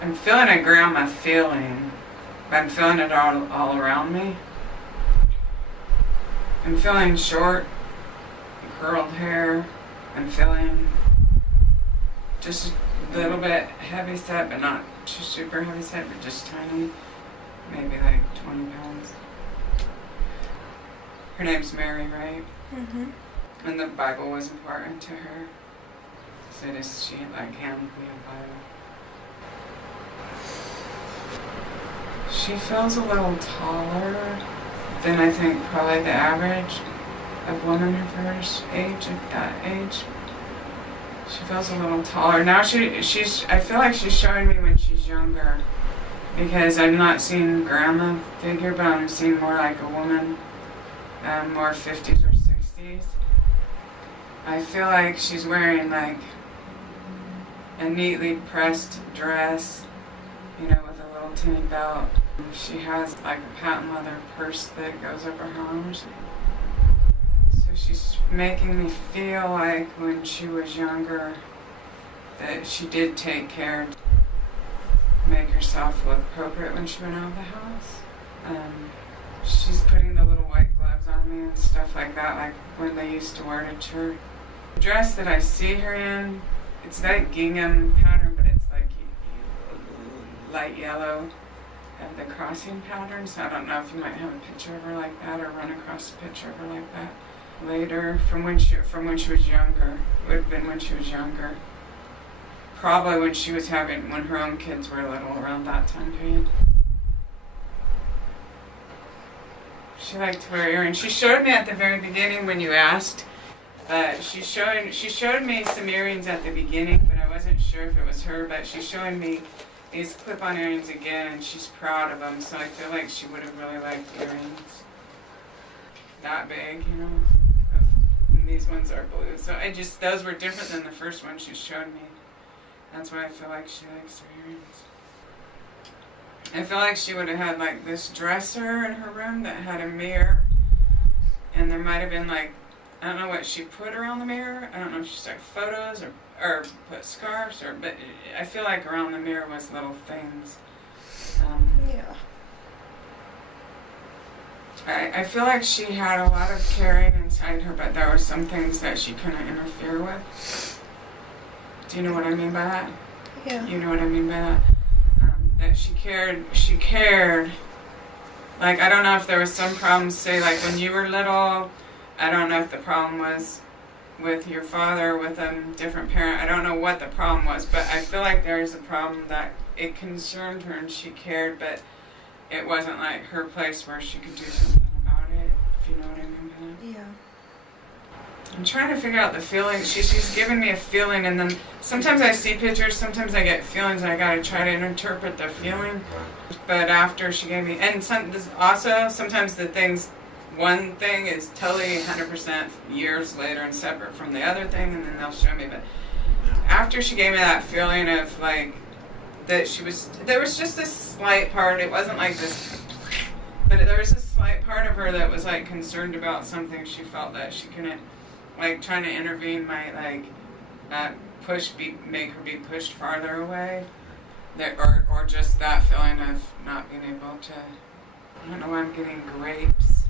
I'm feeling a grandma feeling. I'm feeling it all around me. I'm feeling short, curled hair. I'm feeling just a little bit heavy set, but not too super heavy set, but just tiny. Maybe like 20 pounds. Her name's Mary, right? Mm-hmm. And the Bible was important to her. So she like handed me a Bible. She feels a little taller than I think probably the average of women of her age, at that age. She feels a little taller. Now she's I feel like she's showing me when she's younger, because I'm not seeing grandma figure, but I'm seeing more like a woman, more 50s or 60s. I feel like she's wearing like a neatly pressed dress, with a little teeny belt. She has like a patent leather purse that goes over her arms. So she's making me feel like when she was younger that she did take care to make herself look appropriate when she went out of the house. She's putting the little white gloves on me and stuff like that, like when they used to wear to church. The dress that I see her in, it's like gingham pattern, but it's like light yellow of the crossing pattern. So I don't know if you might have a picture of her like that, or run across a picture of her like that later from when she was younger. It would have been when she was younger. Probably when her own kids were little, around that time period. She liked to wear earrings. She showed me at the very beginning when you asked. She showed me some earrings at the beginning, but I wasn't sure if it was her. But she's showing me these clip-on earrings again, and she's proud of them. So I feel like she would have really liked earrings that big, And these ones are blue. So those were different than the first one she showed me. That's why I feel like she likes her earrings. I feel like she would have had like this dresser in her room that had a mirror, and there might have been like, I don't know what she put around the mirror. I don't know if she took photos or put scarves, but I feel like around the mirror was little things. Yeah. I feel like she had a lot of caring inside her, but there were some things that she couldn't interfere with. Do you know what I mean by that? Yeah. You know what I mean by that? That she cared. Like, I don't know if there was some problems, say, like when you were little. I don't know if the problem was with your father, with a different parent. I don't know what the problem was, but I feel like there is a problem that it concerned her and she cared, but it wasn't like her place where she could do something about it, if you know what I mean by that. Yeah. I'm trying to figure out the feeling. She's giving me a feeling, and then sometimes I see pictures, sometimes I get feelings, and I gotta try to interpret the feeling. But after she gave me, and sometimes one thing is totally 100% years later and separate from the other thing, and then they'll show me. But after she gave me that feeling of like that there was just this slight part. It wasn't like this, but there was a slight part of her that was like concerned about something. She felt that she couldn't. Like trying to intervene might like make her be pushed farther away, or just that feeling of not being able to. I don't know why I'm getting grapes.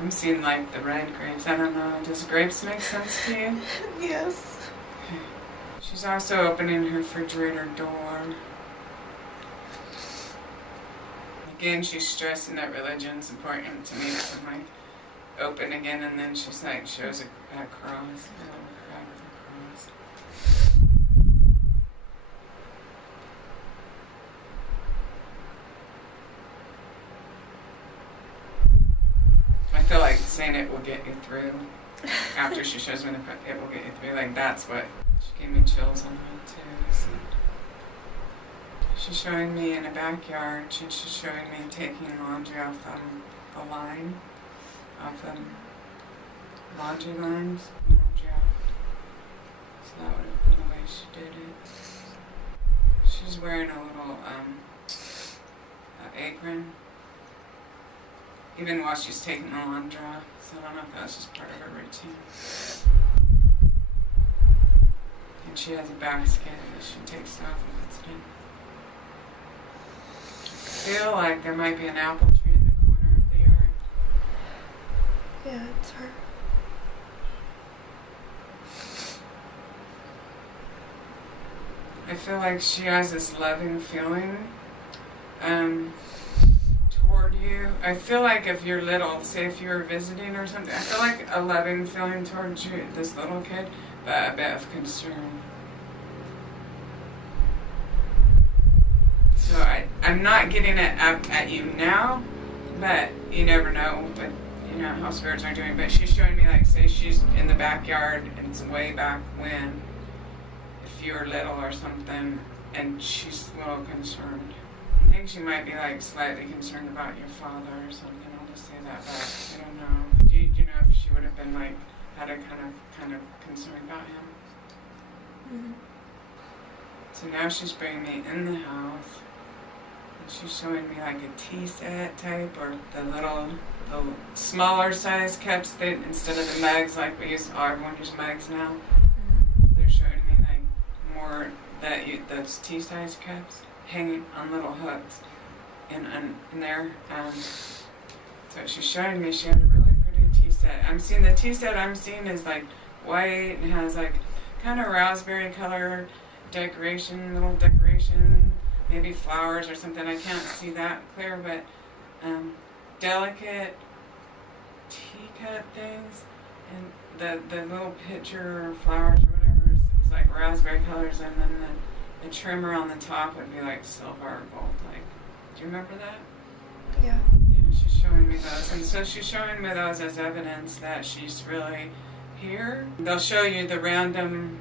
I'm seeing like the red grapes. I don't know. Does grapes make sense to you? Yes. Okay. She's also opening her refrigerator door. Again, she's stressing that religion's important to me. So I'm like, open again, and then she's like shows a cross, a little crack of a cross. I feel like saying it will get you through. After she shows me it will get you through. Like that's what she gave me chills on that too. So. She's showing me in a backyard. She's showing me taking laundry off the line. Off them laundry lines, laundry off. So that would have been the way she did it. She's wearing a little apron, even while she's taking the laundry off. So I don't know if that's just part of her routine. And she has a basket that she takes off and puts it in. I feel like there might be an apple tree in the corner of the yard. Yeah, it's her. I feel like she has this loving feeling toward you. I feel like if you're little, say if you were visiting or something, I feel like a loving feeling towards you, this little kid, but a bit of concern. So I'm not getting it at you now, but you never know what, you know, how spirits are doing. But she's showing me, like, say she's in the backyard and it's way back when, if you were little or something, and she's a little concerned. I think she might be, like, slightly concerned about your father or something. I'll just say that, but I don't know. Do you know if she would have been, like, had a kind of concern about him? Mm-hmm. So now she's bringing me in the house. And she's showing me, like, a tea set type, or the smaller size cups that, instead of the mugs, like we use, everyone uses mugs now. Mm-hmm. They're showing me, like, more those tea size cups hanging on little hooks in there. So she's showing me she had a really pretty tea set. The tea set I'm seeing is, like, white and has, like, kind of raspberry color decoration, little decoration, maybe flowers or something. I can't see that clear, but delicate teacup things, and the little pitcher flowers or whatever is like raspberry colors, and then the trimmer on the top would be like silver or gold. Like, do you remember that? Yeah. Yeah, she's showing me those, and so she's showing me those as evidence that she's really here. They'll show you the random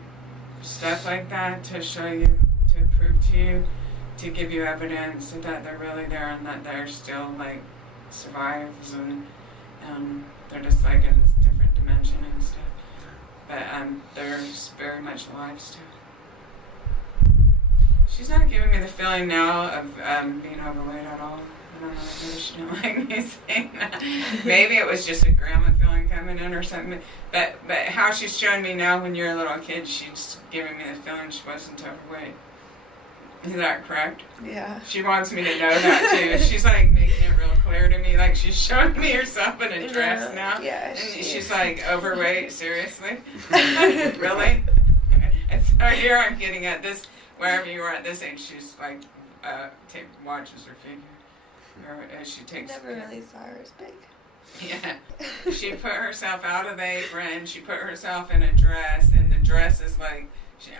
stuff like that to show you, to prove to you, to give you evidence that they're really there and that they're still, like, survives, and they're just, like, in this different dimension and stuff. But they're very much alive still. She's not giving me the feeling now of being overweight at all. I don't know, maybe she didn't like me saying that. Maybe it was just a grandma feeling coming in or something. But how she's showing me now, when you're a little kid, she's giving me the feeling she wasn't overweight. Is that correct? Yeah. She wants me to know that too. She's, like, making it real clear to me. Like, she's showing me herself in a dress now. Yeah. And she's like, overweight? Seriously? Really? And so here I'm getting at this, wherever you are at this age, she's like, watches her figure. Or as she takes. Never really saw her as big. Yeah. She put herself out of the apron. She put herself in a dress, and the dress is like,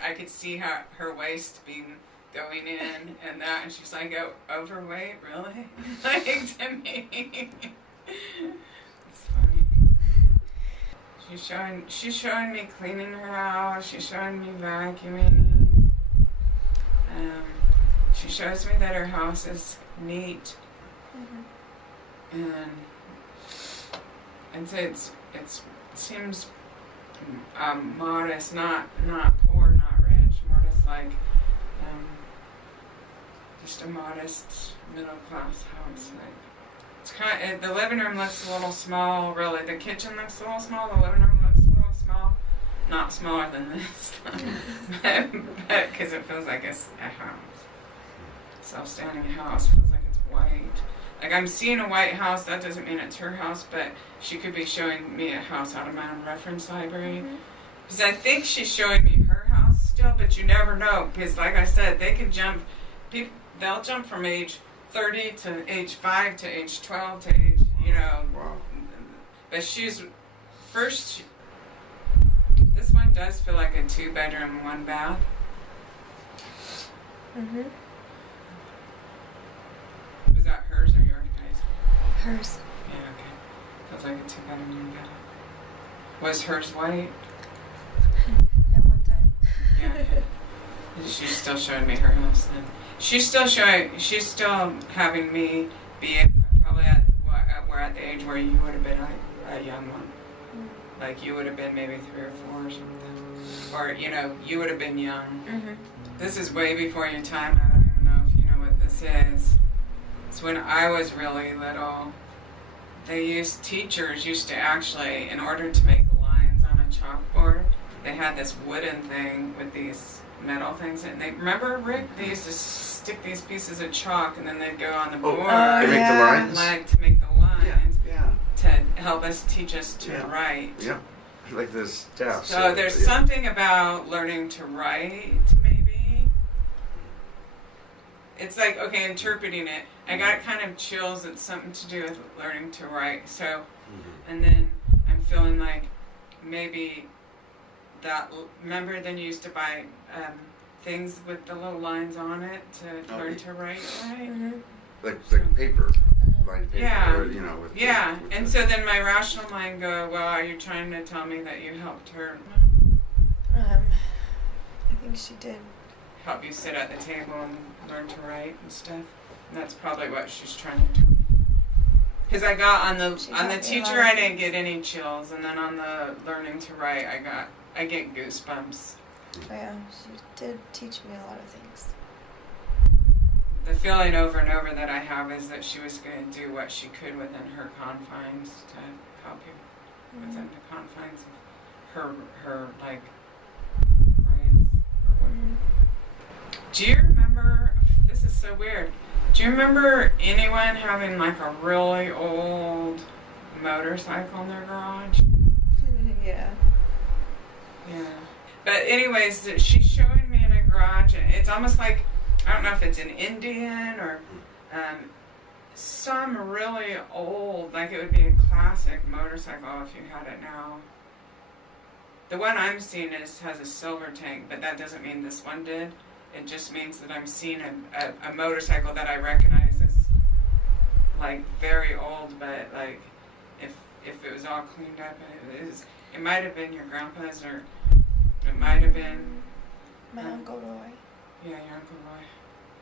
I could see her waist being going in and that, and she's like, oh, overweight, really? Like, to me. It's funny. She's showing me cleaning her house. She's showing me vacuuming. She shows me that her house is neat. Mm-hmm. And so it seems modest, not poor, not rich, more just like just a modest middle class house. Like, it's kind of, the living room looks a little small, really. The kitchen looks a little small. The living room looks a little small. Not smaller than this, but because it feels like it's a house, self-standing house. It feels like it's white. Like, I'm seeing a white house. That doesn't mean it's her house, but she could be showing me a house out of my own reference library. Because I think she's showing me her house still, but you never know. Because, like I said, they can jump. They'll jump from age 30 to age 5 to age 12 to age, you know. Wow. But she's first. This one does feel like a 2-bedroom, 1 bath. Mm-hmm. Was that hers or yours, guys? Hers. Yeah, okay. Feels like a 2-bedroom, 1 bath. Was hers white? At one time. Yeah. Okay. She's still showing me her house then. She's still having me be probably we're at the age where you would have been a young one. Like, you would have been maybe 3 or 4 or something. Or, you know, you would have been young. Mm-hmm. This is way before your time. I don't even know if you know what this is. It's when I was really little. Teachers used to actually, in order to make lines on a chalkboard, they had this wooden thing with these metal things, and they remember, Rick, they used to stick these pieces of chalk and then they'd go on the board to make the lines? like to make the lines Yeah. to help us teach us to write. Yeah. Like this staff. So there's something about learning to write, maybe. It's like, okay, interpreting it. I got kind of chills. It's something to do with learning to write. So, and then I'm feeling like maybe that, remember then you used to buy things with the little lines on it to learn to write, right? Mm-hmm. Like paper. Lined paper. Yeah. Or, you know, with And so then my rational mind go, well, are you trying to tell me that you helped her? I think she did. Help you sit at the table and learn to write and stuff? And that's probably what she's trying to tell me. Because I got on the teacher, I didn't get any chills, and then on the learning to write, I get goosebumps. Oh, yeah, she did teach me a lot of things. The feeling over and over that I have is that she was going to do what she could within her confines to help you within the confines of her like rights or whatever. Do you remember? This is so weird. Do you remember anyone having like a really old motorcycle in their garage? Yeah. Yeah. But anyways, she's showing me in a garage, and it's almost like, I don't know if it's an Indian or some really old, like it would be a classic motorcycle if you had it now. The one I'm seeing has a silver tank, but that doesn't mean this one did. It just means that I'm seeing a motorcycle that I recognize as like very old, but like if it was all cleaned up, it might have been your grandpa's, or it might have been my Uncle Roy. Yeah, your Uncle Roy.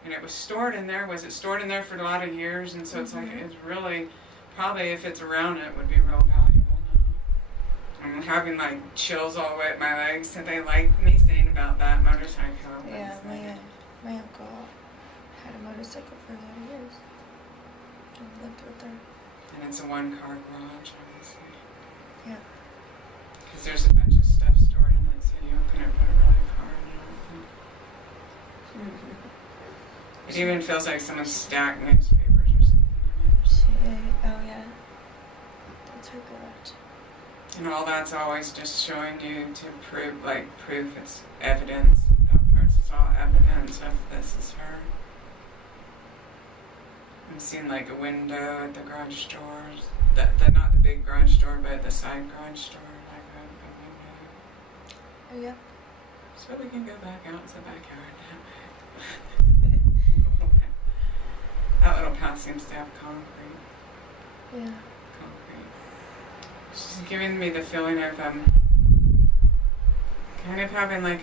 And it was stored in there. Was it stored in there for a lot of years? And so it's like, it's really, probably if it's around it would be real valuable now. I'm having like chills all the way up my legs, and they like me saying about that motorcycle. Yeah, my uncle had a motorcycle for a lot of years. I lived with her. And it's a one-car garage, obviously. Yeah. Because there's a bunch of stuff stored in it, so you couldn't put a really car in it. It even feels like someone stacked newspapers or something. Oh yeah. That's her garage. And all that's always just showing you to proof it's evidence. That part's it's all evidence of this is her. I'm seeing like a window at the garage doors. Not the big garage door, but the side garage door, like a window. Oh yeah. So we can go back out into the backyard. That little path seems to have concrete. Yeah. Concrete. She's giving me the feeling of kind of having like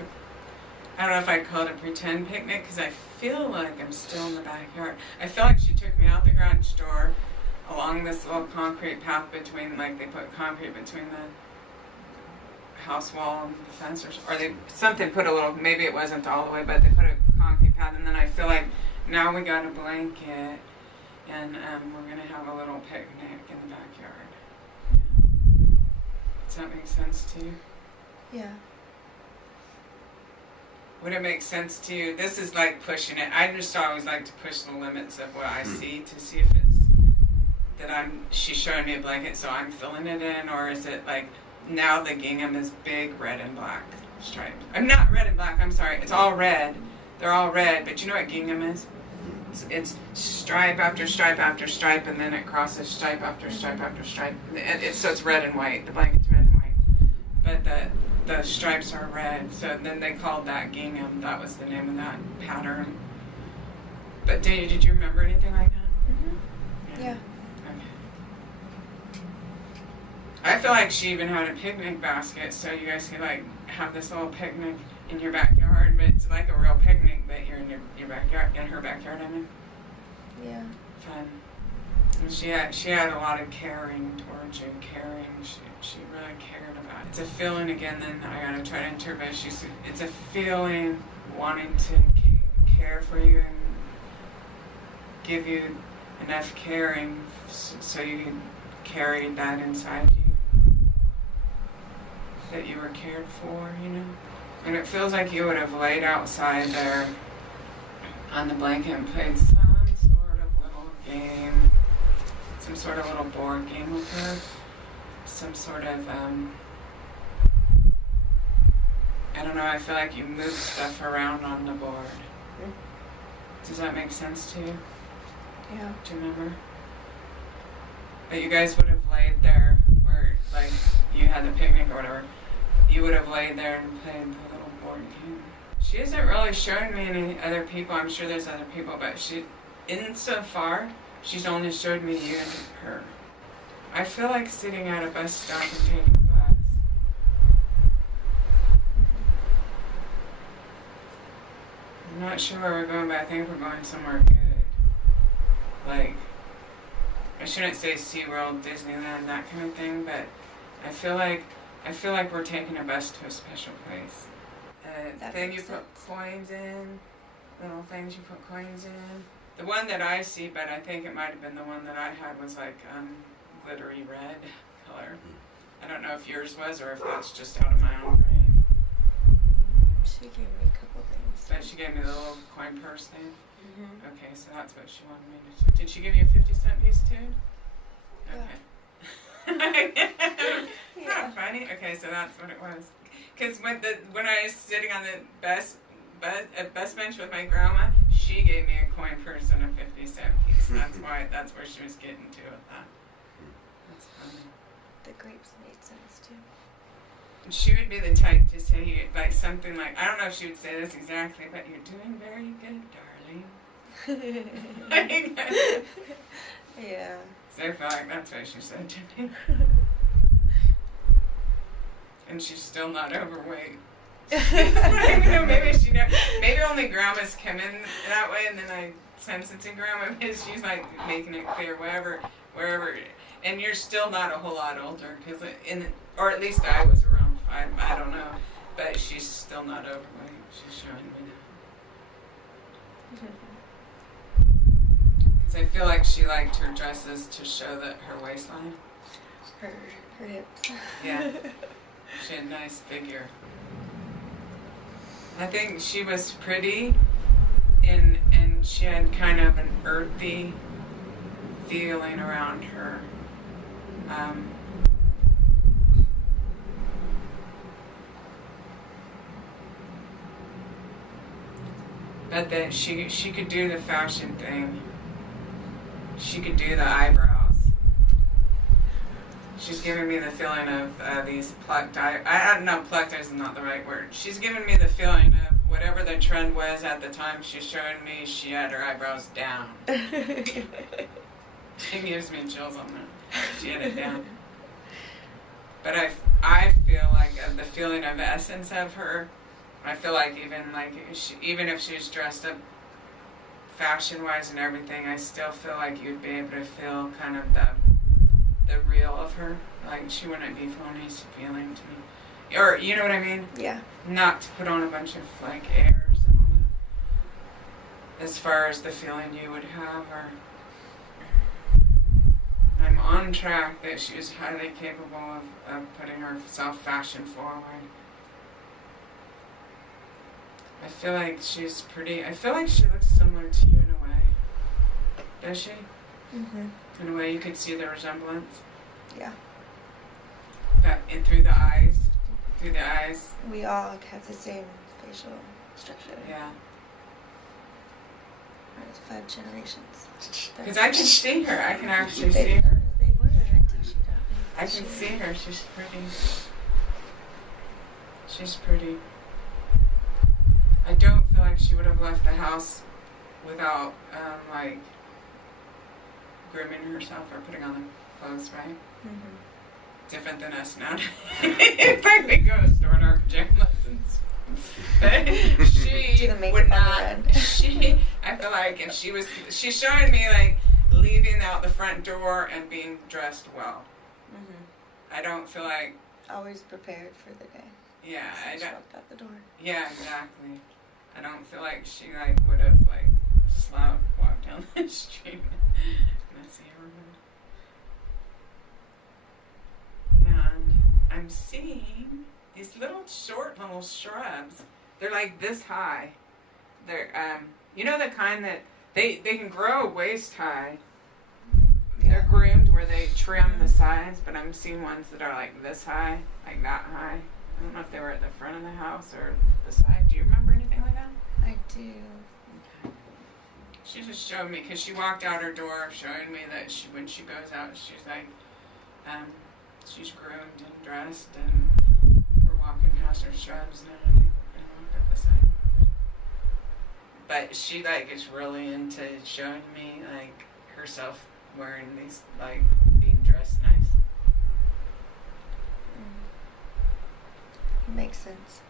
I don't know if I'd call it a pretend picnic, because I feel like I'm still in the backyard. I feel like she took me out the garage door along this little concrete path between, like they put concrete between the house wall and the fence, or they something put a little, maybe it wasn't all the way, but they put a concrete path, and then I feel like now we got a blanket and we're gonna have a little picnic in the backyard. Yeah. Does that make sense to you? Yeah. Would it make sense to you? This is like pushing it. I just always like to push the limits of what I see to see if it's that she's showing me a blanket so I'm filling it in, or is it like now the gingham is big red and black striped. I'm not red and black, I'm sorry. It's all red. They're all red, but you know what gingham is? It's stripe after stripe after stripe, and then it crosses stripe after stripe after stripe. So it's red and white. The blanket's red and white. But the stripes are red, so then they called that gingham. That was the name of that pattern. But did you remember anything like that? Yeah. Okay. I feel like she even had a picnic basket, so you guys could like have this little picnic in your backyard, but it's like a real picnic, but you're in your backyard, in her backyard, I mean. Yeah. Fun. And she had a lot of caring towards you, caring. She really cared about it. It's a feeling again. Then I gotta try to interpret. It's a feeling wanting to care for you and give you enough caring so you can carry that inside you. that you were cared for, you know? And it feels like you would have laid outside there on the blanket and played some sort of little game, some sort of little board game with her, some sort of, I don't know, I feel like you moved stuff around on the board. Does that make sense to you? Yeah. Do you remember? But you guys would have laid there where, like, you had the picnic or whatever. You would have laid there and played the little board game. She isn't really showing me any other people. I'm sure there's other people, but insofar, she's only showed me you and her. I feel like sitting at a bus stop and taking a bus. I'm not sure where we're going, but I think we're going somewhere good. Like, I shouldn't say SeaWorld, Disneyland, that kind of thing, but I feel like we're taking a bus to a special place. Thing you put coins in, little things you put coins in. The one that I see, but I think it might have been the one that I had, was like glittery red color. I don't know if yours was or if that's just out of my own brain. She gave me a couple things. But she gave me the little coin purse thing. Mm-hmm. Okay, so that's what she wanted me to do. Did she give you a 50-cent piece too? Okay. It's not funny. Okay, so that's what it was. Because when I was sitting on the bus bench with my grandma, she gave me a coin purse and a 50-cent piece. That's where she was getting to with that. That's funny. The grapes made sense too. She would be the type to say like something like, I don't know if she would say this exactly, but you're doing very good, darling. Yeah. So I feel like that's what she said to me. And she's still not overweight. Maybe only grandmas come in that way, and then I sense it to grandma because she's like making it clear wherever, and you're still not a whole lot older, or at least I was around 5. I don't know, but she's still not overweight. She's showing me now. Because I feel like she liked her dresses to show that her waistline. Her hips. Yeah. She had a nice figure. I think she was pretty, and she had kind of an earthy feeling around her. But that she could do the fashion thing. She could do the eyebrows. She's giving me the feeling of these plucked I don't know, plucked is not the right word. She's giving me the feeling of whatever the trend was at the time she's showing me, she had her eyebrows down. She gives me chills on that. She had it down. But I feel like the feeling of essence of her, I feel like even if she's dressed up fashion-wise and everything, I still feel like you'd be able to feel kind of the real of her. Like, she wouldn't be phony feeling to me. Or, you know what I mean? Yeah. Not to put on a bunch of, like, airs and all that. As far as the feeling you would have, or... I'm on track that she is highly capable of putting herself fashion forward. I feel like she's pretty... I feel like she looks similar to you in a way. Does she? Mm-hmm. In a way you could see the resemblance. Yeah. And through the eyes. We all have the same facial structure. Yeah. Minus 5 generations. Because I can see her. I can actually see her. They were until she died. I can see her. She's pretty. She's pretty. I don't feel like she would have left the house without, like, grooming herself or putting on the clothes, right? Mm-hmm. Different than us now. In fact, we go to the store in our pajamas and she would not. I feel like if she's showing me like leaving out the front door and being dressed well. Mm-hmm. I don't feel like always prepared for the day. Yeah, I don't. Walked out the door. Yeah, exactly. I don't feel like she like would have like walked down the street. And I see her. And I'm seeing these little short little shrubs. They're like this high. They're you know the kind that they can grow waist high. They're groomed where they trim the sides, but I'm seeing ones that are like this high, like that high. I don't know if they were at the front of the house or the side. Do you remember anything like that? I do. Okay. She just showed me because she walked out her door showing me that when she goes out, she's like, she's groomed and dressed, and we're walking past her shrubs and everything. We're gonna walk up the side. But she like is really into showing me like herself wearing these, like being dressed nice. Makes sense.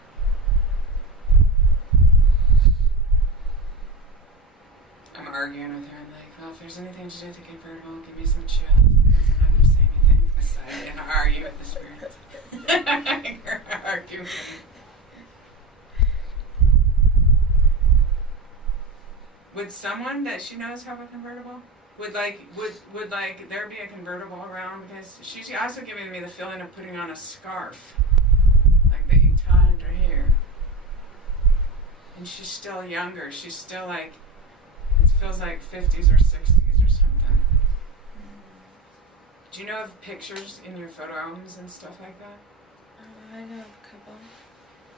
I'm arguing with her. I'm like, well, if there's anything to do with the convertible, give me some chills. I'm not going to say anything. Aside and argue with the spirits. Argue. Would someone that she knows have a convertible? Would there be a convertible around? Because she's also giving me the feeling of putting on a scarf, like that you tie under here. And she's still younger. She's still like, it feels like 50s or 60s or something. Do you know of pictures in your photo albums and stuff like that? I know a couple.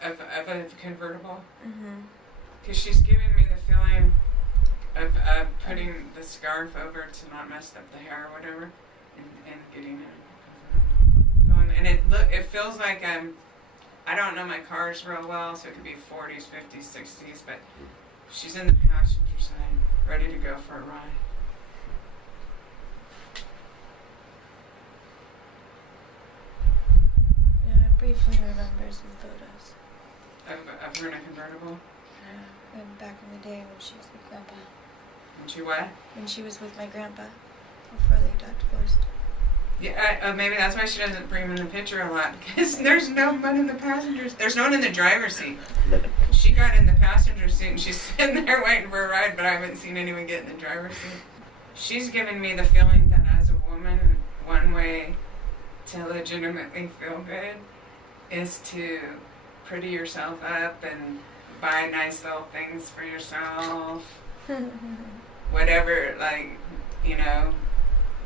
Of a convertible? Mm-hmm. Because she's giving me the feeling of putting the scarf over to not mess up the hair or whatever, and getting it going. And it feels like I don't know my cars real well, so it could be 40s, 50s, 60s, but she's in the passenger side, ready to go for a ride. Yeah, I briefly remember some photos. Of her in a convertible? Yeah, and back in the day when she was with Grandpa. And she what? When she was with my grandpa, before they got divorced. Yeah, maybe that's why she doesn't bring him in the picture a lot, because there's no one in the passengers. There's no one in the driver's seat. She got in the passenger seat and she's sitting there waiting for a ride, but I haven't seen anyone get in the driver's seat. She's given me the feeling that as a woman, one way to legitimately feel good is to pretty yourself up and buy nice little things for yourself. Whatever, like, you know,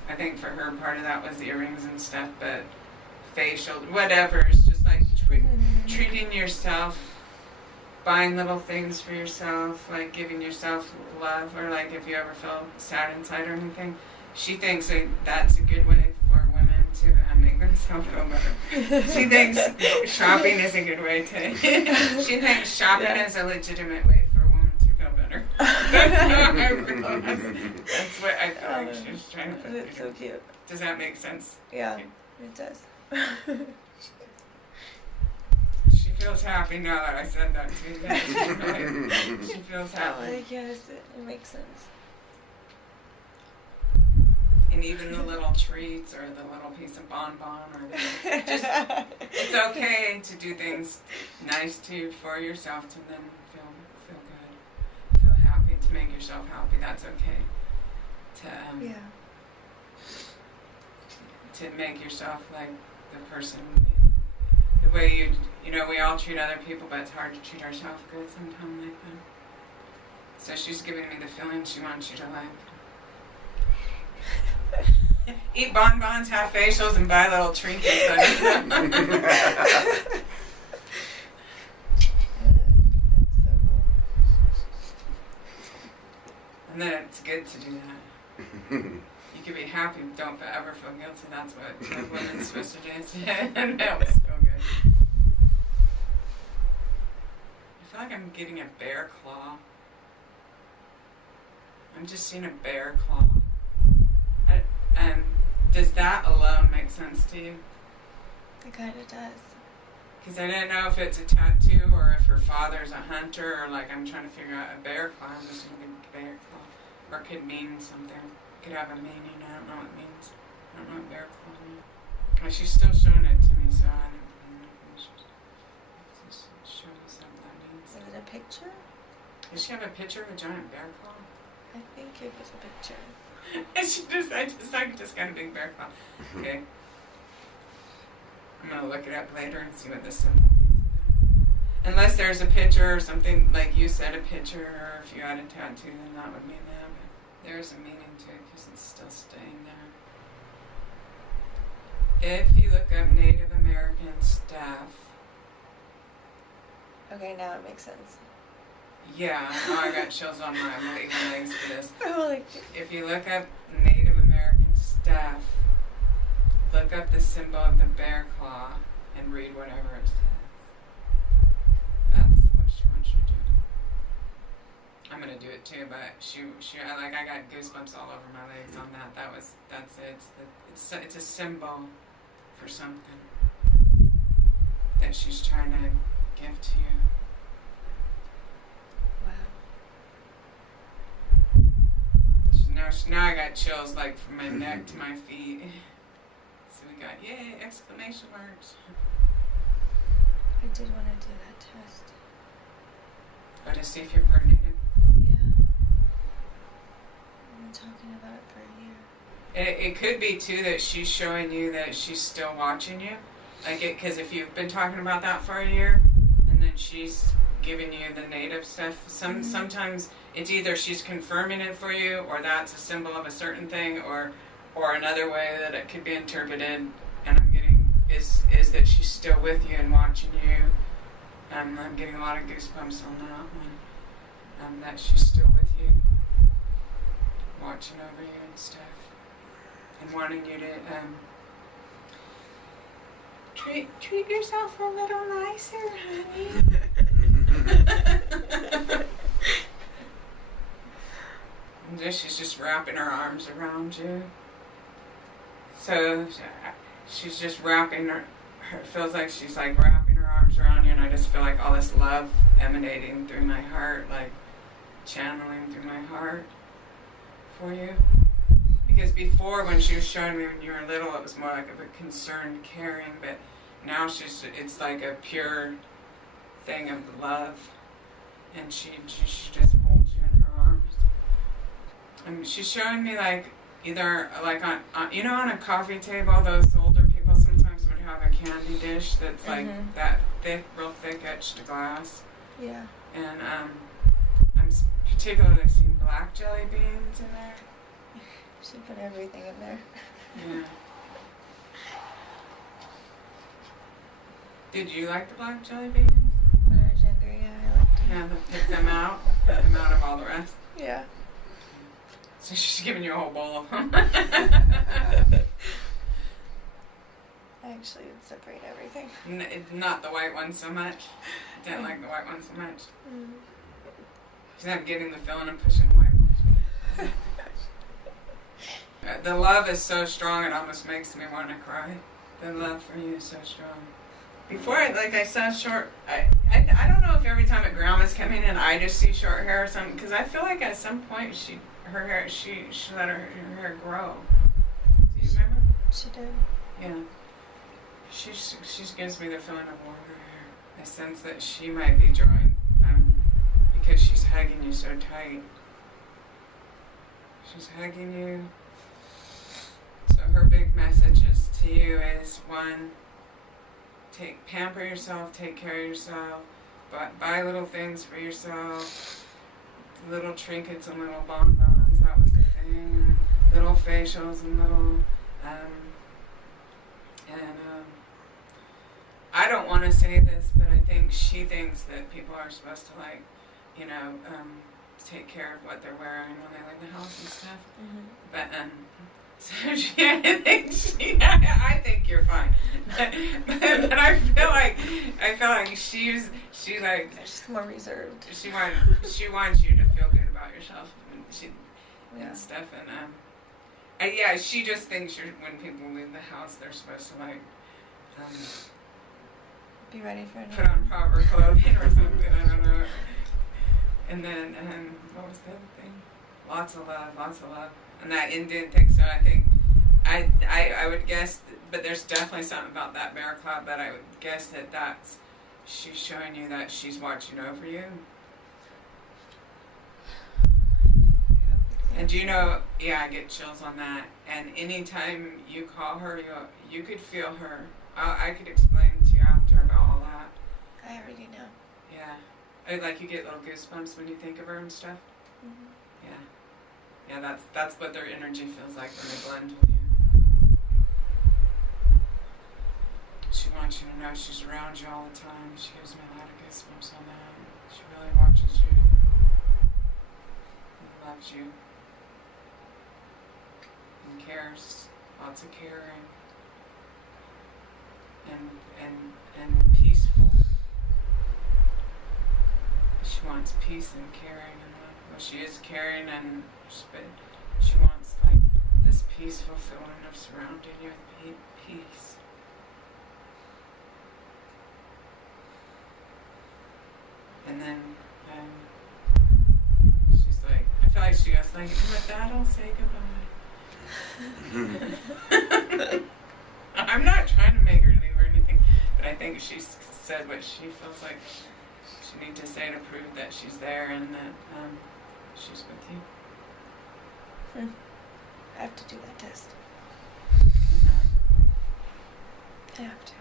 I think for her part of that was the earrings and stuff, but facial, whatever, it's just like treating yourself, buying little things for yourself, like giving yourself love, or like if you ever feel sad inside or anything. She thinks that that's a good way for women to make themselves feel better. She thinks shopping is a good way to. She thinks shopping is a legitimate way for a woman to feel better. That's how I feel. That's what I feel like she was trying to put. That's so cute. Does that make sense? Yeah, it does. She feels happy now that I said that to you. She feels happy. Yes, it makes sense. And even the little treats or the little piece of bonbon or just, it's okay to do things nice for yourself to then feel good, feel happy, to make yourself happy. That's okay. To make yourself like the person, the way you know, we all treat other people, but it's hard to treat ourselves good sometimes like that. So she's giving me the feeling she wants you to like eat bonbons, have facials, and buy little trinkets. That's so cool. And then it's good to do that. You can be happy, don't ever feel guilty. That's what women's supposed to do. And that was feel good. I feel like I'm getting a bear claw. I'm just seeing a bear claw. Does that alone make sense to you? It kind of does. Because I didn't know if it's a tattoo or if her father's a hunter, or like I'm trying to figure out a bear claw. I'm just thinking bear claw. Or it could mean something. It could have a meaning. I don't know what it means. I don't know what bear claw means. But she's still showing it to me, so I don't know if she's just showing me something that means. Is it a picture? Does she have a picture of a giant bear claw? I think it was a picture. I just got a big bear claw. Okay. I'm gonna look it up later and see what this symbol means. Unless there's a picture or something, like you said, a picture, or if you had a tattoo, then that would mean that. But there's a meaning to it because it's still staying there. If you look up Native American staff. Okay, now it makes sense. Yeah, oh, I got chills on my legs for this. Like, If you look up Native American staff, look up the symbol of the bear claw and read whatever it says. That's what she wants you to do. I'm gonna do it too, but I got goosebumps all over my legs on that. That's it. It's a symbol for something that she's trying to give to you. wow. Now I got chills like from my neck to my feet. So we got yay exclamation marks. I did want to do that test. Oh, to see if you're part native. Yeah. I've been talking about it for a year. It could be too that she's showing you that she's still watching you, because if you've been talking about that for a year, and then she's giving you the native stuff. Sometimes it's either she's confirming it for you, or that's a symbol of a certain thing, or another way that it could be interpreted. And I'm getting is that she's still with you and watching you. I'm getting a lot of goosebumps on that one. That she's still with you, watching over you and stuff. And wanting you to treat yourself a little nicer, honey. And she's just wrapping her arms around you. So she's just wrapping her. It feels like she's like wrapping her arms around you, and I just feel like all this love emanating through my heart, like channeling through my heart for you. Because before, when she was showing me when you were little, it was more like of a concerned caring, but now it's like a pure thing of love, and she just holds you in her arms. And she's showing me like either like on on a coffee table, those older people sometimes would have a candy dish that's like that thick, real thick etched glass. Yeah. And I'm particularly seeing black jelly beans in there. She put everything in there. Yeah. Did you like the black jelly beans? When I was younger, yeah, I liked them. Yeah, pick them out of all the rest. Yeah. So she's giving you a whole bowl of them. I actually would separate everything. Not the white ones so much. Didn't like the white ones so much. Because I'm getting the feeling of pushing the white ones. The love is so strong, it almost makes me want to cry. The love for you is so strong. Before, I saw short. I don't know if every time a grandma's coming in, I just see short hair or something. Because I feel like at some point she let her hair grow. Do you remember? She did. Yeah. She gives me the feeling of longer hair. I sense that she might be drawing, because she's hugging you so tight. She's hugging you. So her big message is to you is one, pamper yourself, take care of yourself, buy little things for yourself, little trinkets and little bonbons, that was the thing, little facials and little, I don't want to say this, but I think she thinks that people are supposed to take care of what they're wearing when they leave the house and stuff. But so I think you're fine. But I feel like she's like She's more reserved. She wants you to feel good about yourself and stuff, and she just thinks when people leave the house, they're supposed to be ready for it. Put on proper clothing or something. I don't know. And then what was the other thing? Lots of love, and that Indian thing. So I think I would guess, but there's definitely something about that bear cloud that I would guess that's she's showing you that she's watching over you. And do you know, I get chills on that. And anytime you call her, you could feel her. I could explain to you after about all that. I already know. Yeah. Like you get little goosebumps when you think of her and stuff. Mm-hmm. Yeah. Yeah, that's what their energy feels like when they blend with you. She wants you to know she's around you all the time. She gives me a lot of goosebumps on that. She really watches you. And loves you. And cares. Lots of caring. And peaceful. She wants peace and caring. Well, she is caring, but she wants like this peaceful feeling of surrounding you with peace. And then she's like, I feel like she goes like, and with that I'll say goodbye. I'm not trying to make her leave or anything, but I think she said what she feels like she needs to say to prove that she's there and that she's with you. I have to do that test. I have to.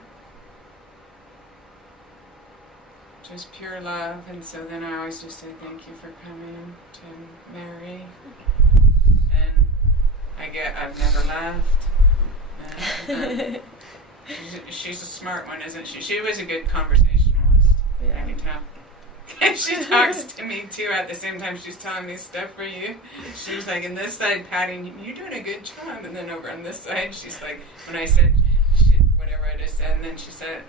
Just pure love, and so then I always just say thank you for coming to Mary, and I've never left. She's a smart one, isn't she? She was a good conversationalist. Yeah. I can tell. She talks to me too at the same time she's telling me stuff for you. She was like, in this side patting, you're doing a good job, and then over on this side she's like, when I said whatever I just said, and then she said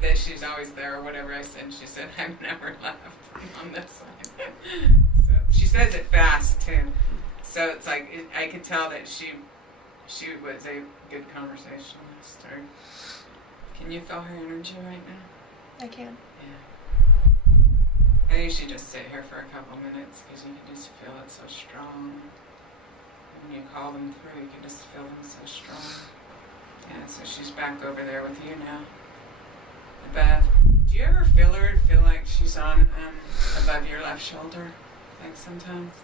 that she's always there or whatever I said, she said I've never left on this side. So she says it fast too, so it's like I could tell that she was a good conversationalist. Or can you feel her energy right now? I can. Yeah. I usually just sit here for a couple minutes because you can just feel it so strong. When you call them through, you can just feel them so strong. Yeah, so she's back over there with you now. Above. Do you ever feel her? Feel like she's on above your left shoulder? Like sometimes?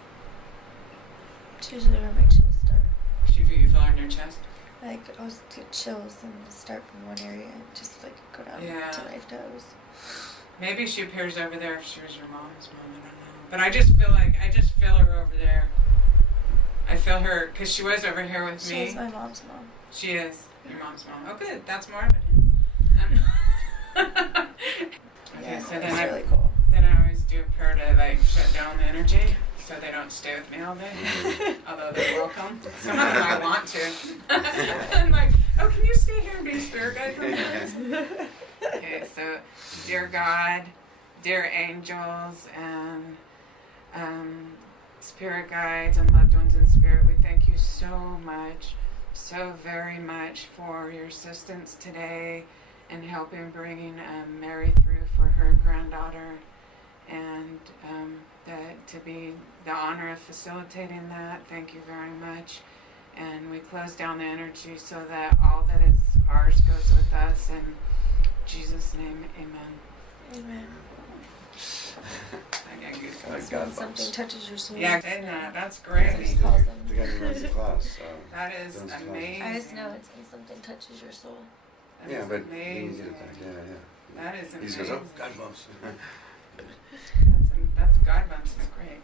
It's usually where my chills start. You feel on your chest? Like, I was get chills and start from one area and just like go down to my toes. Maybe she appears over there if she was your mom's mom, I don't know. But I just feel her over there. I feel her, because she was over here with me. She's my mom's mom. She is your mom's mom. Oh, good. That's more evidence. Okay, Yeah, so then it's really cool. Then I always do a prayer to like shut down the energy so they don't stay with me all day. Although they're welcome. Some of them I want to. I'm like, oh, can you stay here and be a spirit guide for me? Okay, so dear God, dear angels, and spirit guides and loved ones in spirit, we thank you so very much for your assistance today in helping bringing Mary through for her granddaughter, and to be the honor of facilitating that. Thank you very much. And we close down the energy so that all that is ours goes with us. In Jesus' name, amen. Amen. I got goosebumps. That's when something touches your soul. Yeah, that's great. That's what he calls them. The guy who runs the class. That is Runs the class. amazing. I just know it's when something touches your soul. That Yeah, is but amazing. easy to think. Yeah. That is He amazing. just goes, oh, God bumps. That's God bumps is great.